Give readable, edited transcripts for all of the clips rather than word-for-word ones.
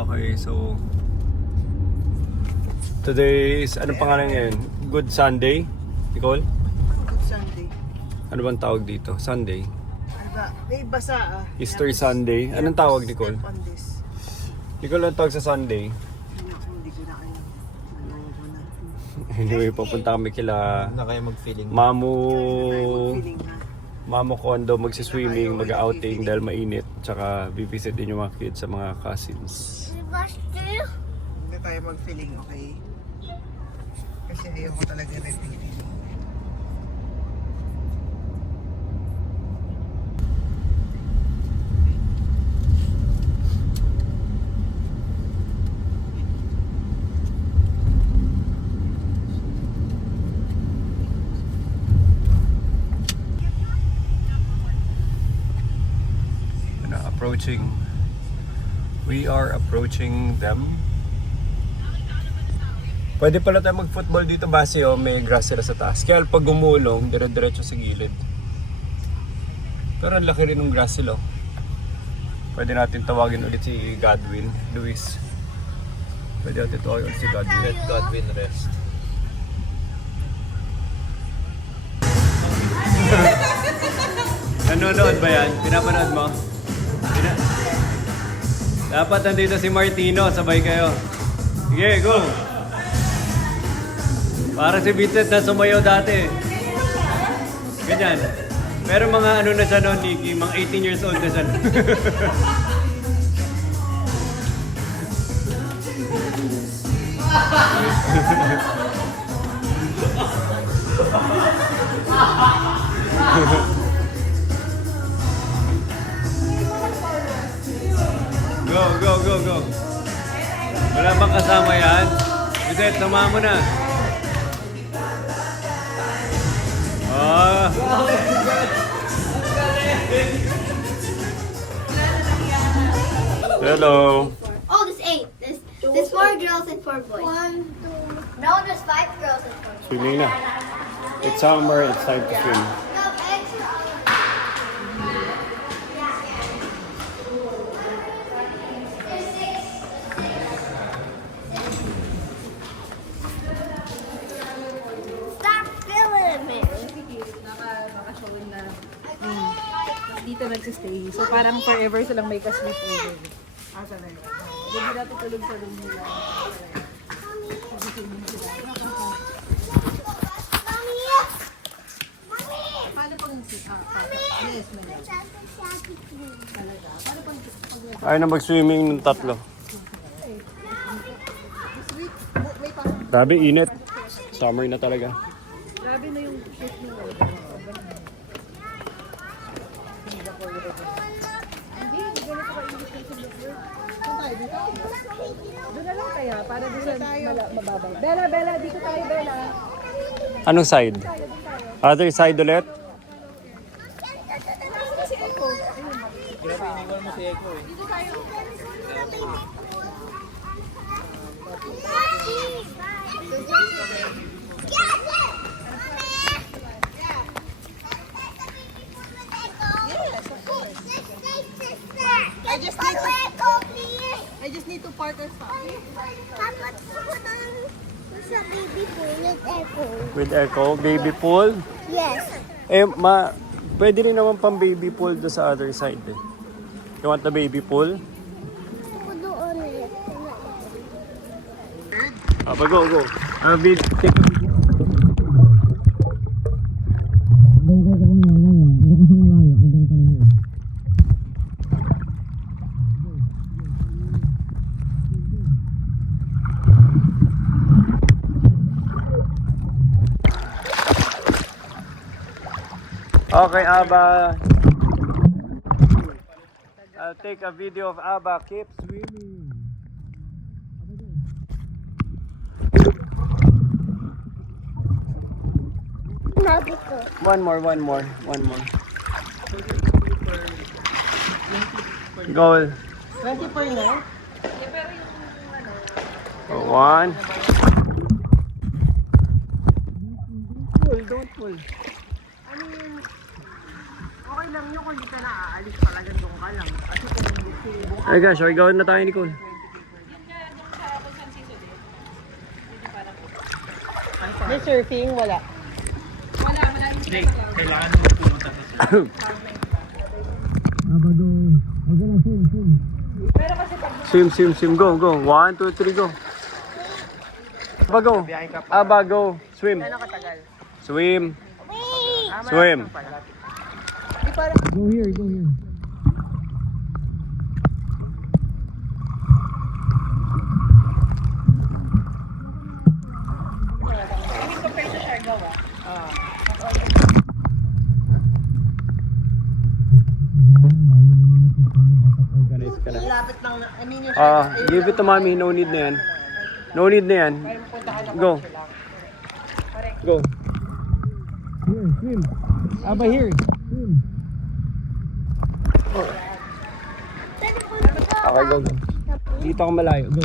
Okay, so today is, anong pangalan ngayon? Good Sunday? Nicole? Good Sunday. Ano bang tawag dito? Sunday? May basa Easter Sunday? Anong tawag, Nicole? Step on this. Nicole, anong tawag sa Sunday? Hindi ko na alam. Naloko na. Anyway, papunta kami kila Na kayo mag-feeling. Mamu Feeling na. Mamu Kondo, magsiswimming, mag-outing dahil mainit. Tsaka bibisit din yung mga kids sa mga cousins. Hindi tayo mag-feeling, okay? Kasi ayoko talaga rin feeling. We are approaching them. Pwede pala tayo mag-football dito base may grass sila sa taas. Kaya pag gumulong, dire-diretso sa gilid. Pero ang laki rin ng grass sila. Pwede natin tawagin ulit si Godwin, Luis. Pwede natin tawagin ulit si Godwin. Let Godwin rest. Nanonood ba yan? Pinapanood mo? Dapat nandito si Martino, sabay kayo. Sige, go! Para si Vincent na sumayaw dati. Ganyan. Pero mga ano na siya noon, Nikki, mga 18 years old na siya. Go, go, go, go. Wala bang kasama yan? Vincent, tama mo na. Hello. Oh, there's 8. There's 4 girls and 4 boys. 1, 2. No, there's 5 girls and 4 boys. Swimming na. It's summer, it's time to swim. No, eggs. Stop filming me. Naka-showing na dito nagsistay. So parang forever silang may ka-sleep over. Asa na yun. Hindi natin tulog sa room nila. Paano pang yes, ma'am. Ayaw na mag-swimming ng tatlo. Grabe, init. Summer na talaga. Grabe na yung shift nyo. Hindi ganito ka-English ng Singapore. Saan tayo dito? Doon na lang kaya, para doon sa mababay. Bella, Bella, dito tayo, Bella. Anong side? Other side ulit? Si Echo. Grabe, iniwan mo si Echo eh. Dito tayo. I just need to park our stuff. Sa baby pool with Echo. With Echo, baby pool? Yes. Pwede rin naman pang baby pool doon sa other side eh. You want the baby pool? Ako doon ulit. Go, go. Take a video. Okay, Abba. I'll take a video of Abba. Keep swimming. Sabi ko. One more. Goal. 24 na? One. Don't pull. Okay lang yun kung di ka na aalis talaga doon ka lang. Kasi kung hindi Ay gosh, okay, gawin na tayo, Nicole. May surfing, wala. Kailangan mo pumunta sa Swim. Go. 1, 2, 3, go. Go. Go. Swim. Ano katagal? Swim. Go here. Compared to Siargao, Organize ka na. Lapit lang na, I mean yung Give it to mommy. No need na yan. Go. Here, swim. Here. Swim. Okay, go. Dito ako malayo. Go,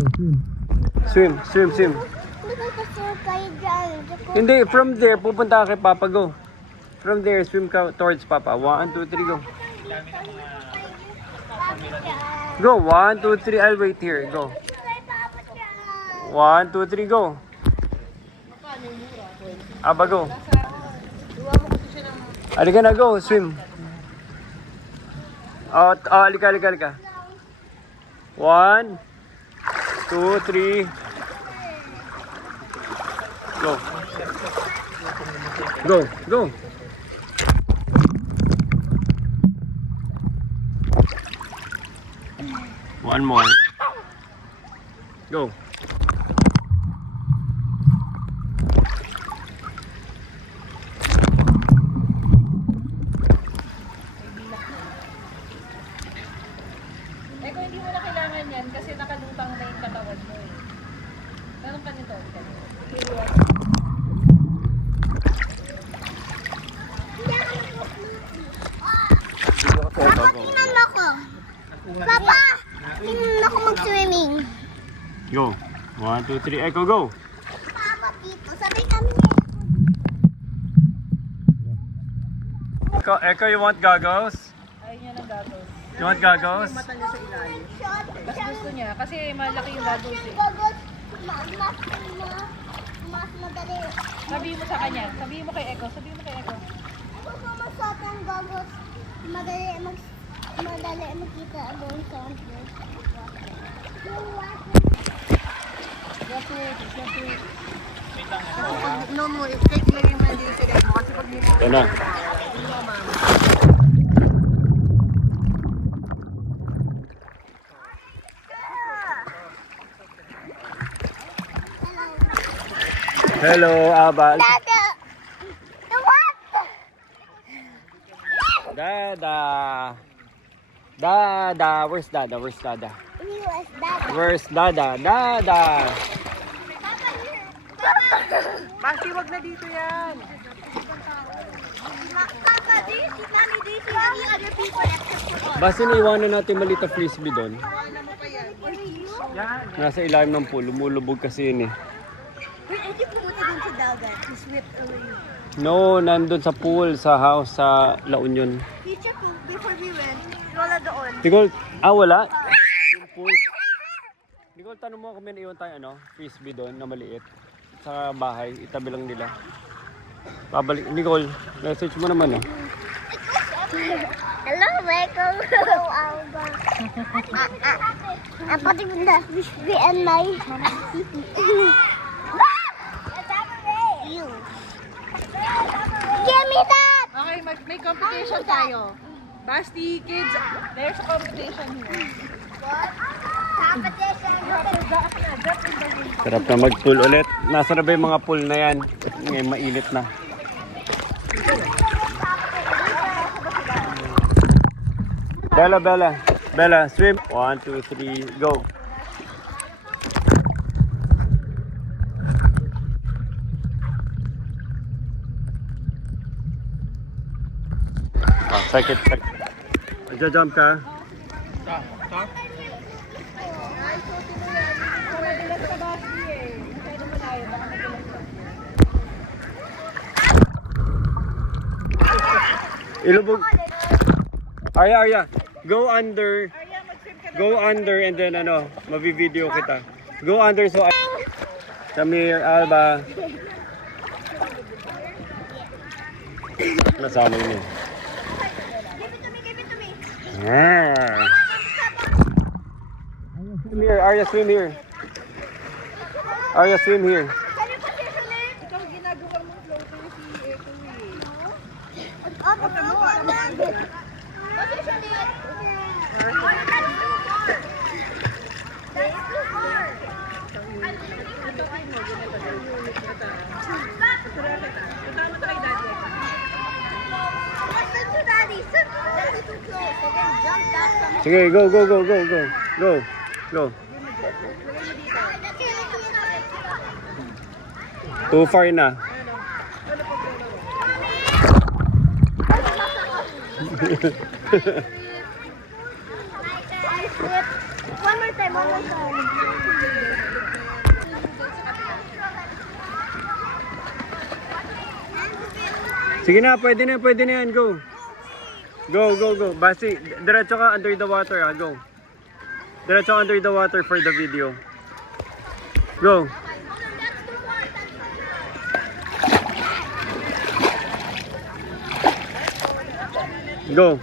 swim. Swim. Hindi, from there, pupunta ka kay Papa. Go. From there, swim ka towards Papa. 1, 2, 3, go. Go, 1, 2, 3. I'll wait here. Go. 1, 2, 3, go. Go. Halika na, go. Swim. Halika. 1, 2, 3. Go. One more. Go. Kung hindi mo na kailangan yan kasi nakalutang na yung katawan mo eh. Ganun ka nito. Tingnan ako. Papa, tingnan ako mag-swimming. Go. 1, 2, 3. Echo, go. Papa, dito. Sabay kami Echo, you want goggles? Ayaw niya ng goggles. You want goggles? mata niya sa ilalim. Mas gusto niya kasi malaki yung goggles eh. Mas madali. Sabihin mo sa kanya. Sabihin mo kay Echo. Gusto mo sa ating goggles. Madali makita doon sa atin. No, kahit ilagay mo na dito sa mo kasi pag dito. Ito na. Hello, Abal. Dada. Where's Dada? Where's Dada? Basti, wag na dito yan. Papa, do you see Mommy? Do you see any other people except for us? Basta naiwanan natin maliit na frisbee doon. Nasa ilalim ng pool. Lumulubog kasi yun eh. Wait, I think pumunta din sa dagat. He swept away. No, nandun sa pool, sa house, sa La Union. Teacher, before we went, wala doon. Nicole, wala. Yung pool. Nicole, tanong mo kung may naiwan tayo, frisbee doon na maliit. Sa bahay, itabi lang nila. Babalik. Nicole, message mo naman Hello, Michael. Hello, Alba. I'm putting the frisbee and my... Give me that! Okay, may competition tayo. Basti kids, there's a competition here. Competition. Sarap na mag-pool ulit. Nasa na ba yung mga pool na yan? Ngayon mainit na. Bella, swim. 1, 2, 3, go. Second. Jump ka. Ilubog. Arya. Go under and then mavi-video kita. Go under so Samir, Alba. Nasama yun eh. Give it to me. Swim here, Arya, swim here. Arya, swim here. Can you position it? Ikaw ginagawa mong floater si Echo eh. Up, position it. Oh, that's too far. That's too far. Tama to kay Daddy. Listen to Daddy. That's too close. So then jump that some. Sige, go, go, go, go, go. Go. Go. Too far na. One more time, one more time. Sige na, pwede na yan, go. Go, go, go. Basi, diretso ka under the water, ha, go. Diretso ka under the water for the video. Go. Go.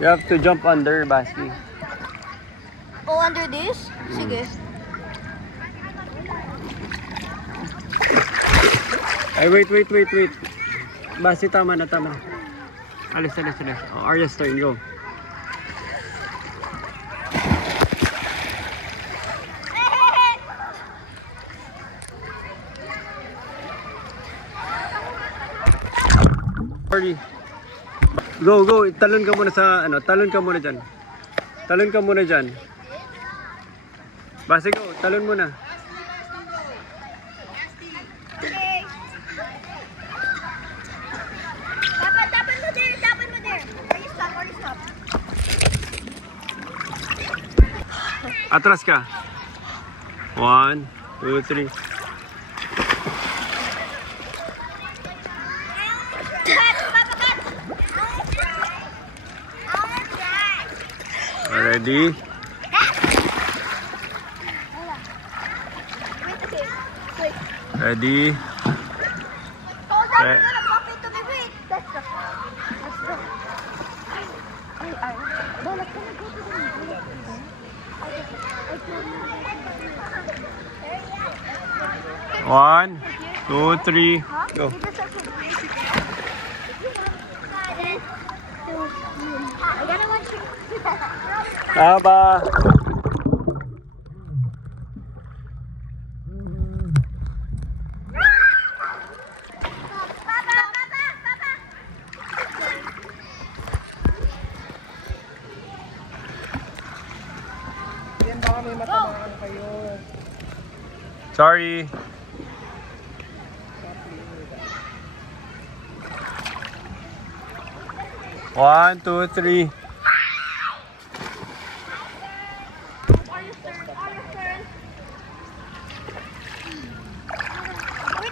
You have to jump under, Basti. Oh, under this? Sige. Ay, wait. Basti, tama na, tama. Alis. Oh, Arya's turn, go. Sorry. Go, talon ka muna sa, talon ka muna dyan. Basi, go, talon muna. Tapan mo there. Are you stop? Atras ka. 1, 2, 3. Ready? Ready? Hold on, you're gonna pop into the wait. Let's go. Don't let me go to the 1, 2, 3, go. I gotta watch you. Taba. Yan baka may matamaan kayo. Sorry. One, two, three. Wait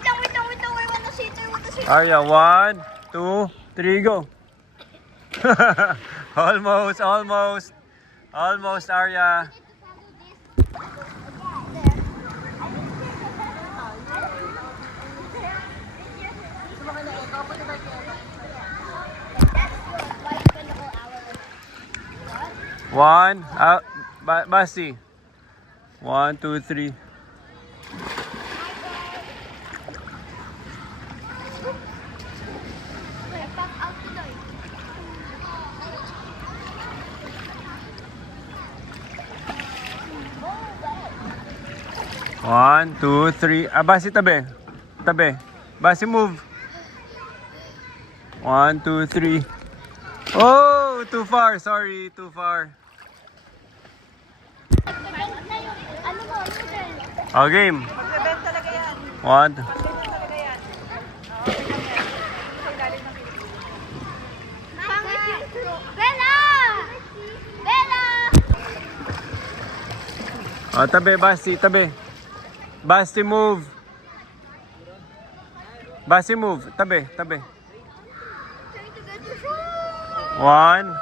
lang. I want to see it. Arya, 1, 2, 3, go. Almost, Arya. One, Basti. 1, 2, 3. One, two, three. Basi, tabi. Basi, move. 1, 2, 3. Oh, too far. Sorry, too far. Oh, game. Magbebenta talaga yan. 1. Magbebenta talaga yan. Oh, tabi, Basti, tabi. Basti, move. Tabi. 1.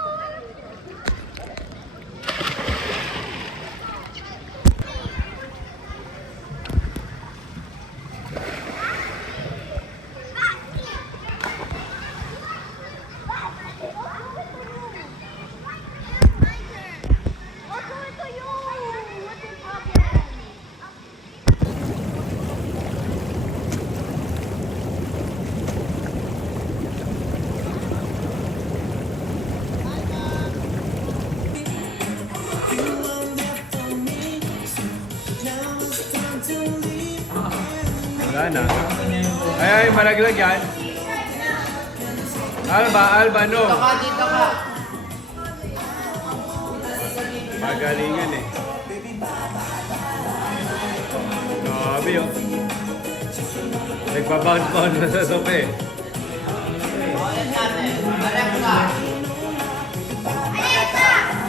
Wala na. Ay, malaglag yan. Alba, no. Dito ka. Magalingan eh. Grabe oh. Nagbabounce-bounce na sa sopa eh. Marek ka.